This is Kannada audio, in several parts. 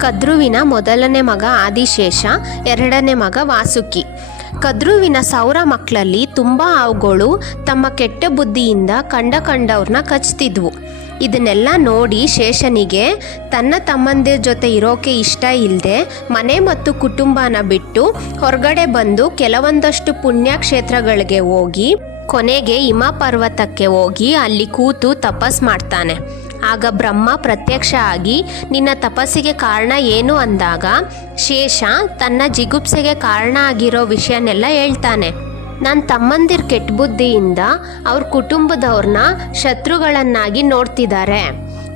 ಕದ್ರುವಿನ ಮೊದಲನೇ ಮಗ ಆದಿಶೇಷ, ಎರಡನೇ ಮಗ ವಾಸುಕಿ. ಕದ್ರುವಿನ ಸೌರ ಮಕ್ಕಳಲ್ಲಿ ತುಂಬ ಅವುಗಳು ತಮ್ಮ ಕೆಟ್ಟ ಬುದ್ಧಿಯಿಂದ ಕಂಡ ಕಂಡವ್ರನ್ನ ಕಚ್ತಿದ್ವು. ಇದನ್ನೆಲ್ಲ ನೋಡಿ ಶೇಷನಿಗೆ, ತನ್ನ ತಮ್ಮಂದಿರ ಜೊತೆ ಇರೋಕೆ ಇಷ್ಟ ಇಲ್ಲದೆ ಮನೆ ಮತ್ತು ಕುಟುಂಬನ ಬಿಟ್ಟು ಹೊರಗಡೆ ಬಂದು ಕೆಲವೊಂದಷ್ಟು ಪುಣ್ಯಕ್ಷೇತ್ರಗಳಿಗೆ ಹೋಗಿ, ಕೊನೆಗೆ ಹಿಮ ಪರ್ವತಕ್ಕೆ ಹೋಗಿ ಅಲ್ಲಿ ಕೂತು ತಪಸ್ ಮಾಡ್ತಾನೆ. ಆಗ ಬ್ರಹ್ಮ ಪ್ರತ್ಯಕ್ಷ ಆಗಿ, ನಿನ್ನ ತಪಸ್ಸಿಗೆ ಕಾರಣ ಏನು ಅಂದಾಗ, ಶೇಷ ತನ್ನ ಜಿಗುಪ್ಸೆಗೆ ಕಾರಣ ಆಗಿರೋ ವಿಷಯನೆಲ್ಲ ಹೇಳ್ತಾನೆ. ನನ್ನ ತಮ್ಮಂದಿರ್ ಕೆಟ್ಟ ಬುದ್ಧಿಯಿಂದ ಅವ್ರ ಕುಟುಂಬದವ್ರನ್ನ ಶತ್ರುಗಳನ್ನಾಗಿ ನೋಡ್ತಿದ್ದಾರೆ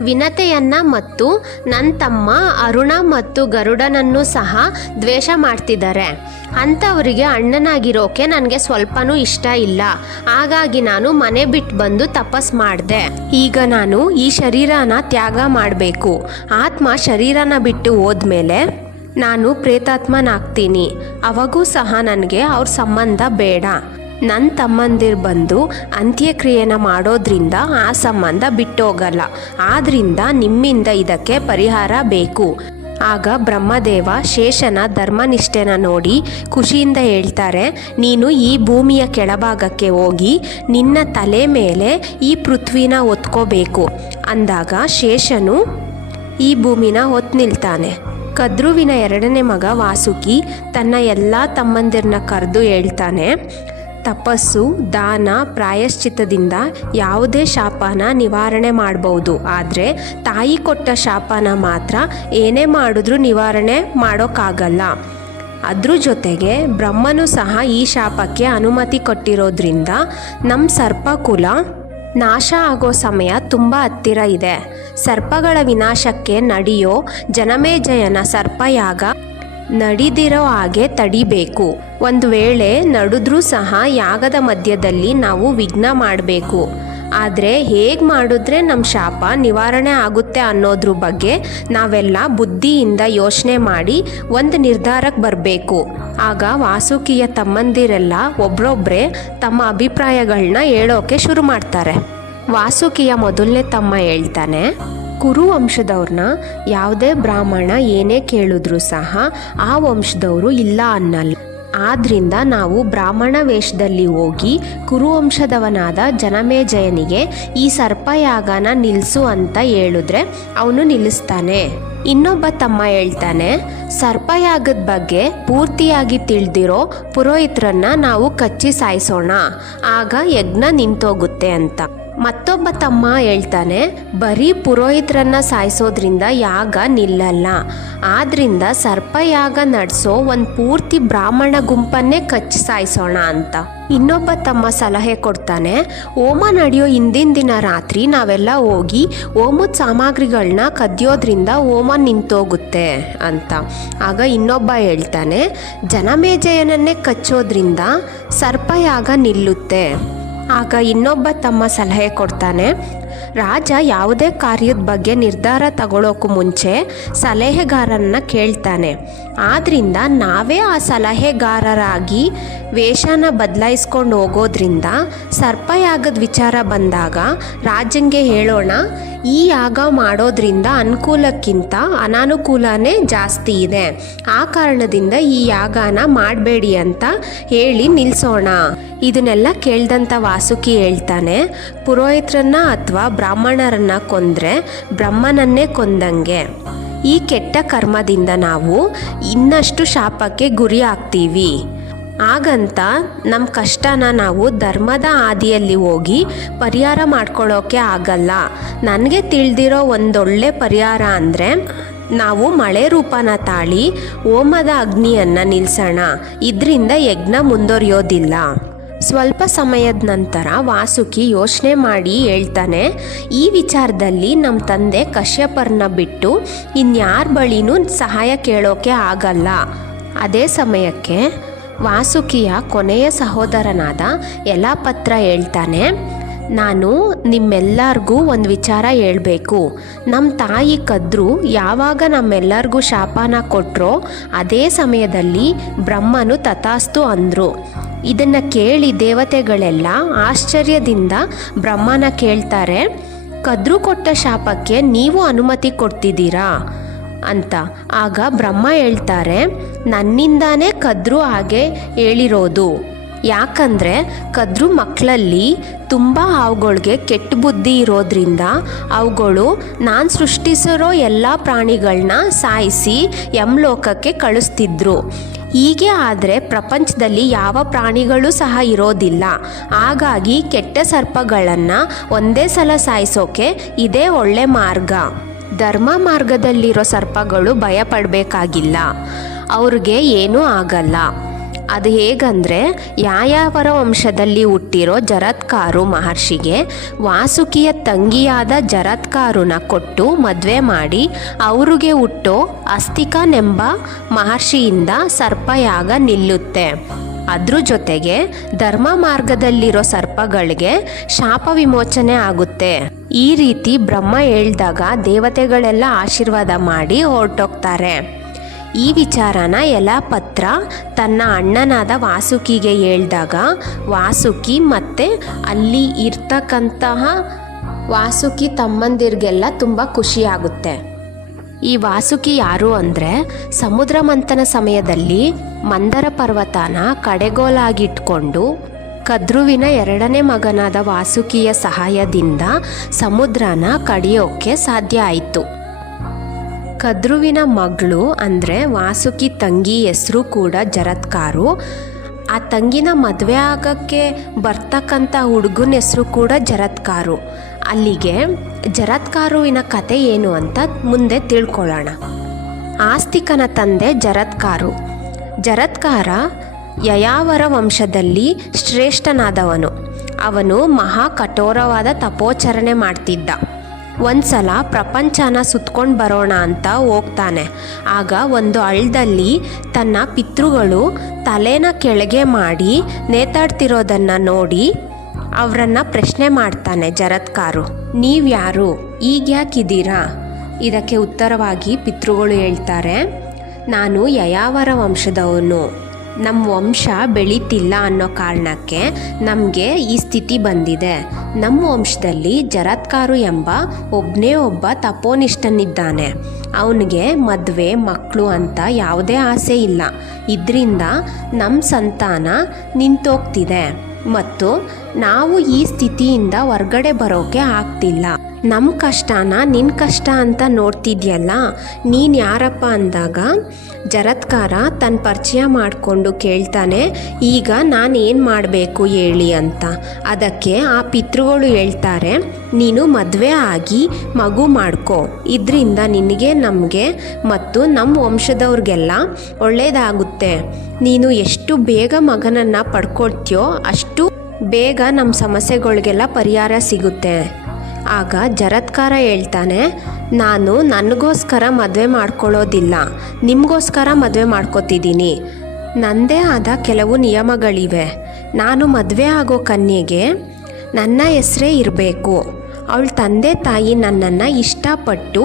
ವಿನತೆಯನ್ನ ಮತ್ತು ನನ್ನ ತಮ್ಮ ಅರುಣ ಮತ್ತು ಗರುಡನನ್ನು ಸಹ ದ್ವೇಷ ಮಾಡ್ತಿದ್ದಾರೆ ಅಂಥವರಿಗೆ ಅಣ್ಣನಾಗಿರೋಕೆ ನನಗೆ ಸ್ವಲ್ಪನೂ ಇಷ್ಟ ಇಲ್ಲ. ಹಾಗಾಗಿ ನಾನು ಮನೆ ಬಿಟ್ಟು ಬಂದು ತಪಸ್ ಮಾಡಿದೆ. ಈಗ ನಾನು ಈ ಶರೀರನ ತ್ಯಾಗ ಮಾಡಬೇಕು. ಆತ್ಮ ಶರೀರನ ಬಿಟ್ಟು ಹೋದ್ಮೇಲೆ ನಾನು ಪ್ರೇತಾತ್ಮನಾಗ್ತೀನಿ. ಅವಾಗೂ ಸಹ ನನಗೆ ಅವ್ರ ಸಂಬಂಧ ಬೇಡ. ನನ್ನ ತಮ್ಮಂದಿರು ಬಂದು ಅಂತ್ಯಕ್ರಿಯೆನ ಮಾಡೋದ್ರಿಂದ ಆ ಸಂಬಂಧ ಬಿಟ್ಟೋಗಲ್ಲ. ಆದ್ರಿಂದ ನಿಮ್ಮಿಂದ ಇದಕ್ಕೆ ಪರಿಹಾರ ಬೇಕು. ಆಗ ಬ್ರಹ್ಮದೇವ ಶೇಷನ ಧರ್ಮನಿಷ್ಠೆನ ನೋಡಿ ಖುಷಿಯಿಂದ ಹೇಳ್ತಾರೆ, ನೀನು ಈ ಭೂಮಿಯ ಕೆಳಭಾಗಕ್ಕೆ ಹೋಗಿ ನಿನ್ನ ತಲೆ ಮೇಲೆ ಈ ಪೃಥ್ವಿನ ಒತ್ಕೋಬೇಕು ಅಂದಾಗ ಶೇಷನು ಈ ಭೂಮಿನ ಹೊತ್ತು ನಿಲ್ತಾನೆ. ಕದ್ರುವಿನ ಎರಡನೇ ಮಗ ವಾಸುಕಿ ತನ್ನ ಎಲ್ಲ ತಮ್ಮಂದಿರನ್ನ ಕರೆದು ಹೇಳ್ತಾನೆ ತಪಸ್ಸು, ದಾನ, ಪ್ರಾಯಶ್ಚಿತ್ತದಿಂದ ಯಾವುದೇ ಶಾಪನ ನಿವಾರಣೆ ಮಾಡಬಹುದು ಆದರೆ ತಾಯಿ ಕೊಟ್ಟ ಶಾಪನ ಮಾತ್ರ ಏನೇ ಮಾಡಿದ್ರೂ ನಿವಾರಣೆ ಮಾಡೋಕ್ಕಾಗಲ್ಲ. ಅದ್ರ ಜೊತೆಗೆ ಬ್ರಹ್ಮನು ಸಹ ಈ ಶಾಪಕ್ಕೆ ಅನುಮತಿ ಕೊಟ್ಟಿರೋದ್ರಿಂದ ನಮ್ಮ ಸರ್ಪಕುಲ ನಾಶ ಆಗೋ ಸಮಯ ತುಂಬ ಹತ್ತಿರ ಇದೆ. ಸರ್ಪಗಳ ವಿನಾಶಕ್ಕೆ ನಡೆಯೋ ಜನಮೇಜಯನ ಸರ್ಪಯಾಗ ನಡಿದಿರೋ ಹಾಗೆ ತಡಿಬೇಕು. ಒಂದು ವೇಳೆ ನಡೆದ್ರೂ ಸಹ ಯಾಗದ ಮಧ್ಯದಲ್ಲಿ ನಾವು ವಿಘ್ನ ಮಾಡಬೇಕು. ಆದರೆ ಹೇಗೆ ಮಾಡಿದ್ರೆ ನಮ್ಮ ಶಾಪ ನಿವಾರಣೆ ಆಗುತ್ತೆ ಅನ್ನೋದ್ರ ಬಗ್ಗೆ ನಾವೆಲ್ಲ ಬುದ್ಧಿಯಿಂದ ಯೋಚನೆ ಮಾಡಿ ಒಂದು ನಿರ್ಧಾರಕ್ಕೆ ಬರಬೇಕು. ಆಗ ವಾಸುಕಿಯ ತಮ್ಮಂದಿರೆಲ್ಲ ಒಬ್ರೊಬ್ಬರೇ ತಮ್ಮ ಅಭಿಪ್ರಾಯಗಳನ್ನ ಹೇಳೋಕೆ ಶುರು ಮಾಡ್ತಾರೆ. ವಾಸುಕಿಯ ಮೊದಲನೇ ತಮ್ಮ ಹೇಳ್ತಾನೆ ಕುರು ವಂಶದವ್ರನ್ನ ಯಾವುದೇ ಬ್ರಾಹ್ಮಣ ಏನೇ ಕೇಳಿದ್ರು ಸಹ ಆ ವಂಶದವರು ಇಲ್ಲ ಅನ್ನಲ್ಲ. ಆದ್ರಿಂದ ನಾವು ಬ್ರಾಹ್ಮಣ ವೇಷದಲ್ಲಿ ಹೋಗಿ ಕುರುವಂಶದವನಾದ ಜನಮೇಜಯನಿಗೆ ಈ ಸರ್ಪಯಾಗನ ನಿಲ್ಲಿಸು ಅಂತ ಹೇಳಿದ್ರೆ ಅವನು ನಿಲ್ಲಿಸ್ತಾನೆ. ಇನ್ನೊಬ್ಬ ತಮ್ಮ ಹೇಳ್ತಾನೆ, ಸರ್ಪಯಾಗದ ಬಗ್ಗೆ ಪೂರ್ತಿಯಾಗಿ ತಿಳಿದಿರೋ ಪುರೋಹಿತರನ್ನ ನಾವು ಕಚ್ಚಿ ಸಾಯಿಸೋಣ. ಆಗ ಯಜ್ಞ ನಿಂತೋಗುತ್ತೆ ಅಂತ. ಮತ್ತೊಬ್ಬ ತಮ್ಮ ಹೇಳ್ತಾನೆ, ಬರೀ ಪುರೋಹಿತರನ್ನ ಸಾಯಿಸೋದ್ರಿಂದ ಯಾಗ ನಿಲ್ಲಲ್ಲ. ಆದ್ರಿಂದ ಸರ್ಪಯಾಗ ನಡೆಸೋ ಒಂದು ಪೂರ್ತಿ ಬ್ರಾಹ್ಮಣ ಗುಂಪನ್ನೇ ಕಚ್ಚಿ ಸಾಯಿಸೋಣ ಅಂತ. ಇನ್ನೊಬ್ಬ ತಮ್ಮ ಸಲಹೆ ಕೊಡ್ತಾನೆ ಹೋಮ ನಡೆಯೋ ಹಿಂದಿನ ದಿನ ರಾತ್ರಿ ನಾವೆಲ್ಲ ಹೋಗಿ ಹೋಮದ ಸಾಮಗ್ರಿಗಳನ್ನ ಕದಿಯೋದ್ರಿಂದ ಹೋಮ ನಿಂತೋಗುತ್ತೆ ಅಂತ. ಆಗ ಇನ್ನೊಬ್ಬ ಹೇಳ್ತಾನೆ, ಜನಮೇಜಯನನ್ನೇ ಕಚ್ಚೋದ್ರಿಂದ ಸರ್ಪಯಾಗ ನಿಲ್ಲುತ್ತೆ. ಆಗ ಇನ್ನೊಬ್ಬ ತಮ್ಮ ಸಲಹೆ ಕೊಡ್ತಾನೆ. ರಾಜ ಯಾವುದೇ ಕಾರ್ಯದ ಬಗ್ಗೆ ನಿರ್ಧಾರ ತಗೊಳ್ಳೋಕ್ಕೂ ಮುಂಚೆ ಸಲಹೆಗಾರನ್ನ ಕೇಳ್ತಾನೆ. ಆದ್ರಿಂದ ನಾವೇ ಆ ಸಲಹೆಗಾರರಾಗಿ ವೇಷನ ಬದಲಾಯಿಸ್ಕೊಂಡು ಹೋಗೋದ್ರಿಂದ ಸರ್ಪಯಾಗದ ವಿಚಾರ ಬಂದಾಗ ರಾಜಂಗೆ ಹೇಳೋಣ, ಈ ಯಾಗ ಮಾಡೋದ್ರಿಂದ ಅನುಕೂಲಕ್ಕಿಂತ ಅನಾನುಕೂಲನೇ ಜಾಸ್ತಿ ಇದೆ. ಆ ಕಾರಣದಿಂದ ಈ ಯಾಗನ ಮಾಡಬೇಡಿ ಅಂತ ಹೇಳಿ ನಿಲ್ಲಿಸೋಣ ಇದನ್ನೆಲ್ಲ ಕೇಳ್ದಂಥ ವಾಸುಕಿ ಹೇಳ್ತಾನೆ, ಪುರೋಹಿತ್ರನ್ನ ಅಥವಾ ಬ್ರಾಹ್ಮಣರನ್ನ ಕೊಂದ್ರೆ ಬ್ರಹ್ಮನನ್ನೇ ಕೊಂದಂಗೆ. ಈ ಕೆಟ್ಟ ಕರ್ಮದಿಂದ ನಾವು ಇನ್ನಷ್ಟು ಶಾಪಕ್ಕೆ ಗುರಿ ಆಗ್ತೀವಿ. ಹಾಗಂತ ನಮ್ಮ ಕಷ್ಟನ ನಾವು ಧರ್ಮದ ಹಾದಿಯಲ್ಲಿ ಹೋಗಿ ಪರಿಹಾರ ಮಾಡ್ಕೊಳ್ಳೋಕೆ ಆಗಲ್ಲ. ನನಗೆ ತಿಳಿದಿರೋ ಒಂದೊಳ್ಳೆ ಪರಿಹಾರ ಅಂದರೆ ನಾವು ಮಳೆ ರೂಪನ ತಾಳಿ, ಹೋಮದ ಅಗ್ನಿಯನ್ನು ನಿಲ್ಲಿಸೋಣ ಇದರಿಂದ ಯಜ್ಞ ಮುಂದುವರಿಯೋದಿಲ್ಲ. ಸ್ವಲ್ಪ ಸಮಯದ ನಂತರ ವಾಸುಕಿ ಯೋಚನೆ ಮಾಡಿ ಹೇಳ್ತಾನೆ, ಈ ವಿಚಾರದಲ್ಲಿ ನಮ್ಮ ತಂದೆ ಕಶ್ಯಪರ್ನ ಬಿಟ್ಟು ಇನ್ಯಾರ ಬಳಿನೂ ಸಹಾಯ ಕೇಳೋಕೆ ಆಗಲ್ಲ. ಅದೇ ಸಮಯಕ್ಕೆ ವಾಸುಕಿಯ ಕೊನೆಯ ಸಹೋದರನಾದ ಯಲಾಪತ್ರ ಹೇಳ್ತಾನೆ, ನಾನು ನಿಮ್ಮೆಲ್ಲರಿಗೂ ಒಂದು ವಿಚಾರ ಹೇಳಬೇಕು. ನಮ್ಮ ತಾಯಿ ಕದ್ರು ಯಾವಾಗ ನಮ್ಮೆಲ್ಲರಿಗೂ ಶಾಪನ ಕೊಟ್ಟರೋ ಅದೇ ಸಮಯದಲ್ಲಿ ಬ್ರಹ್ಮನು ತಥಾಸ್ತು ಅಂದರು. ಇದನ್ನು ಕೇಳಿ ದೇವತೆಗಳೆಲ್ಲ ಆಶ್ಚರ್ಯದಿಂದ ಬ್ರಹ್ಮನ ಕೇಳ್ತಾರೆ, ಕದ್ರು ಕೊಟ್ಟ ಶಾಪಕ್ಕೆ ನೀವು ಅನುಮತಿ ಕೊಡ್ತಿದ್ದೀರಾ? ಅಂತ. ಆಗ ಬ್ರಹ್ಮ ಹೇಳ್ತಾರೆ, ನನ್ನಿಂದಾನೇ ಕದ್ರು ಹಾಗೆ ಹೇಳಿರೋದು. ಯಾಕಂದರೆ ಕದ್ರು ಮಕ್ಕಳಲ್ಲಿ ತುಂಬ ಅವುಗಳಿಗೆ ಕೆಟ್ಟ ಬುದ್ಧಿ ಇರೋದ್ರಿಂದ ಅವುಗಳು ನಾನು ಸೃಷ್ಟಿಸಿರೋ ಎಲ್ಲ ಪ್ರಾಣಿಗಳನ್ನ ಸಾಯಿಸಿ ಯಮಲೋಕಕ್ಕೆ ಕಳಿಸ್ತಿದ್ರು. ಹೀಗೆ ಆದರೆ ಪ್ರಪಂಚದಲ್ಲಿ ಯಾವ ಪ್ರಾಣಿಗಳು ಸಹ ಇರೋದಿಲ್ಲ. ಹಾಗಾಗಿ ಕೆಟ್ಟ ಸರ್ಪಗಳನ್ನು ಒಂದೇ ಸಲ ಸಾಯಿಸೋಕೆ ಇದೇ ಒಳ್ಳೆ ಮಾರ್ಗ. ಧರ್ಮ ಮಾರ್ಗದಲ್ಲಿರೋ ಸರ್ಪಗಳು ಭಯಪಡಬೇಕಾಗಿಲ್ಲ. ಅವ್ರಿಗೆ ಏನೂ ಆಗಲ್ಲ. ಅದು ಹೇಗಂದರೆ ಯಾಯಾವರ ವಂಶದಲ್ಲಿ ಹುಟ್ಟಿರೋ ಜರತ್ಕಾರು ಮಹರ್ಷಿಗೆ ವಾಸುಕಿಯ ತಂಗಿಯಾದ ಜರತ್ಕಾರುನ ಕೊಟ್ಟು ಮದುವೆ ಮಾಡಿ ಅವರಿಗೆ ಹುಟ್ಟೋ ಅಸ್ತಿಕನೆಂಬ ಮಹರ್ಷಿಯಿಂದ ಸರ್ಪಯಾಗ ನಿಲ್ಲುತ್ತೆ. ಅದ್ರ ಜೊತೆಗೆ ಧರ್ಮ ಮಾರ್ಗದಲ್ಲಿರೋ ಸರ್ಪಗಳಿಗೆ ಶಾಪ ವಿಮೋಚನೆ ಆಗುತ್ತೆ. ಈ ರೀತಿ ಬ್ರಹ್ಮ ಹೇಳ್ದಾಗ ದೇವತೆಗಳೆಲ್ಲ ಆಶೀರ್ವಾದ ಮಾಡಿ ಹೊರಟೋಗ್ತಾರೆ. ಈ ವಿಚಾರನ ಎಲಾಪತ್ರ ತನ್ನ ಅಣ್ಣನಾದ ವಾಸುಕಿಗೆ ಹೇಳಿದಾಗ, ವಾಸುಕಿ, ಮತ್ತು ಅಲ್ಲಿ ಇರ್ತಕ್ಕಂತಹ ವಾಸುಕಿ ತಮ್ಮಂದಿರಿಗೆಲ್ಲ ತುಂಬ ಖುಷಿಯಾಗುತ್ತೆ. ಈ ವಾಸುಕಿ ಯಾರು ಅಂದರೆ, ಸಮುದ್ರ ಮಂಥನ ಸಮಯದಲ್ಲಿ ಮಂದರ ಪರ್ವತನ ಕಡೆಗೋಲಾಗಿಟ್ಕೊಂಡು ಕದ್ರುವಿನ ಎರಡನೇ ಮಗನಾದ ವಾಸುಕಿಯ ಸಹಾಯದಿಂದ ಸಮುದ್ರನ ಕಡಿಯೋಕ್ಕೆ ಸಾಧ್ಯ ಆಯಿತು. ಕದ್ರುವಿನ ಮಗಳು ಅಂದರೆ ವಾಸುಕಿ ತಂಗಿ ಹೆಸರು ಕೂಡ ಜರತ್ಕಾರು. ಆ ತಂಗಿನ ಮದುವೆ ಆಗೋಕ್ಕೆ ಬರ್ತಕ್ಕಂಥ ಹುಡುಗನ ಹೆಸರು ಕೂಡ ಜರತ್ಕಾರು. ಅಲ್ಲಿಗೆ ಜರತ್ಕಾರುವಿನ ಕತೆ ಏನು ಅಂತ ಮುಂದೆ ತಿಳ್ಕೊಳ್ಳೋಣ. ಆಸ್ತಿಕನ ತಂದೆ ಜರತ್ಕಾರು. ಜರತ್ಕಾರ ಯಯಾವರ ವಂಶದಲ್ಲಿ ಶ್ರೇಷ್ಠನಾದವನು. ಅವನು ಮಹಾ ಕಠೋರವಾದ ತಪೋಚರಣೆ ಮಾಡ್ತಿದ್ದ. ಒಂದ್ಸಲ ಪ್ರಪಂಚನ ಸುತ್ಕೊಂಡು ಬರೋಣ ಅಂತ ಹೋಗ್ತಾನೆ. ಆಗ ಒಂದು ಹಳ್ಳದಲ್ಲಿ ತನ್ನ ಪಿತೃಗಳು ತಲೆನ ಕೆಳಗೆ ಮಾಡಿ ನೇತಾಡ್ತಿರೋದನ್ನು ನೋಡಿ ಅವರನ್ನು ಪ್ರಶ್ನೆ ಮಾಡ್ತಾನೆ ಜರತ್ಕಾರು ನೀವ್ಯಾರು ಈಗ್ಯಾಕಿದ್ದೀರಾ? ಇದಕ್ಕೆ ಉತ್ತರವಾಗಿ ಪಿತೃಗಳು ಹೇಳ್ತಾರೆ, ನಾನು ಯಯಾವರ ವಂಶದವನು. ನಮ್ಮ ವಂಶ ಬೆಳೀತಿಲ್ಲ ಅನ್ನೋ ಕಾರಣಕ್ಕೆ ನಮಗೆ ಈ ಸ್ಥಿತಿ ಬಂದಿದೆ. ನಮ್ಮ ವಂಶದಲ್ಲಿ ಜರತ್ಕಾರು ಎಂಬ ಒಬ್ಬನೇ ಒಬ್ಬ ತಪೋನಿಷ್ಠನಿದ್ದಾನೆ. ಅವನಿಗೆ ಮದುವೆ ಮಕ್ಕಳು ಅಂತ ಯಾವುದೇ ಆಸೆ ಇಲ್ಲ. ಇದರಿಂದ ನಮ್ಮ ಸಂತಾನ ನಿಂತೋಗ್ತಿದೆ. ಮತ್ತು ನಾವು ಈ ಸ್ಥಿತಿಯಿಂದ ಹೊರ್ಗಡೆ ಬರೋಕೆ ಆಗ್ತಿಲ್ಲ. ನಮ್ಮ ಕಷ್ಟನ ನಿನ್ನ ಕಷ್ಟ ಅಂತ ನೋಡ್ತಿದ್ಯಲ್ಲ, ನೀನು ಯಾರಪ್ಪ ಅಂದಾಗ? ಜರತ್ಕಾರ ತನ್ನ ಪರಿಚಯ ಮಾಡಿಕೊಂಡು ಕೇಳ್ತಾನೆ, ಈಗ ನಾನು ಏನು ಮಾಡಬೇಕು ಹೇಳಿ ಅಂತ. ಅದಕ್ಕೆ ಆ ಪಿತೃಗಳು ಹೇಳ್ತಾರೆ, ನೀನು ಮದುವೆ ಆಗಿ ಮಗು ಮಾಡ್ಕೊ. ಇದರಿಂದ ನಿನಗೆ, ನಮಗೆ ಮತ್ತು ನಮ್ಮ ವಂಶದವ್ರಿಗೆಲ್ಲ ಒಳ್ಳೆಯದಾಗುತ್ತೆ ನೀನು ಎಷ್ಟು ಬೇಗ ಮಗನನ್ನು ಪಡ್ಕೊಳ್ತೀಯೋ ಅಷ್ಟು ಬೇಗ ನಮ್ಮ ಸಮಸ್ಯೆಗಳಿಗೆಲ್ಲ ಪರಿಹಾರ ಸಿಗುತ್ತೆ. ಆಗ ಜರತ್ಕಾರ ಹೇಳ್ತಾನೆ, ನಾನು ನನಗೋಸ್ಕರ ಮದುವೆ ಮಾಡ್ಕೊಳ್ಳೋದಿಲ್ಲ. ನಿಮಗೋಸ್ಕರ ಮದುವೆ ಮಾಡ್ಕೋತಿದ್ದೀನಿ. ನನ್ನದೇ ಆದ ಕೆಲವು ನಿಯಮಗಳಿವೆ. ನಾನು ಮದುವೆ ಆಗೋ ಕನ್ಯೆಗೆ ನನ್ನ ಹೆಸರೇ ಇರಬೇಕು. ಅವಳ ತಂದೆ ತಾಯಿ ನನ್ನನ್ನು ಇಷ್ಟಪಟ್ಟು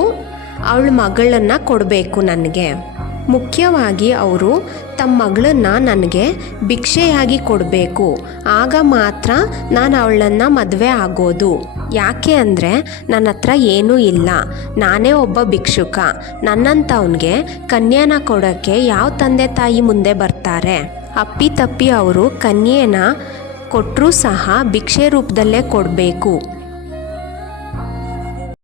ಅವಳ ಮಗಳನ್ನು ಕೊಡಬೇಕು ನನಗೆ. ಮುಖ್ಯವಾಗಿ ಅವರು ತಮ್ಮ ಮಗಳನ್ನ ನನಗೆ ಭಿಕ್ಷೆಯಾಗಿ ಕೊಡಬೇಕು. ಆಗ ಮಾತ್ರ ನಾನು ಅವಳನ್ನು ಮದುವೆ ಆಗೋದು. ಯಾಕೆ ಅಂದರೆ ನನ್ನ ಹತ್ರ ಏನೂ ಇಲ್ಲ. ನಾನೇ ಒಬ್ಬ ಭಿಕ್ಷುಕ. ನನ್ನಂಥವನಿಗೆ ಕನ್ಯಾನ ಕೊಡೋಕ್ಕೆ ಯಾವ ತಂದೆ ತಾಯಿ ಮುಂದೆ ಬರ್ತಾರೆ? ಅಪ್ಪಿ ತಪ್ಪಿ ಅವರು ಕನ್ಯೆನ ಕೊಟ್ಟರೂ ಸಹ ಭಿಕ್ಷೆ ರೂಪದಲ್ಲೇ ಕೊಡಬೇಕು.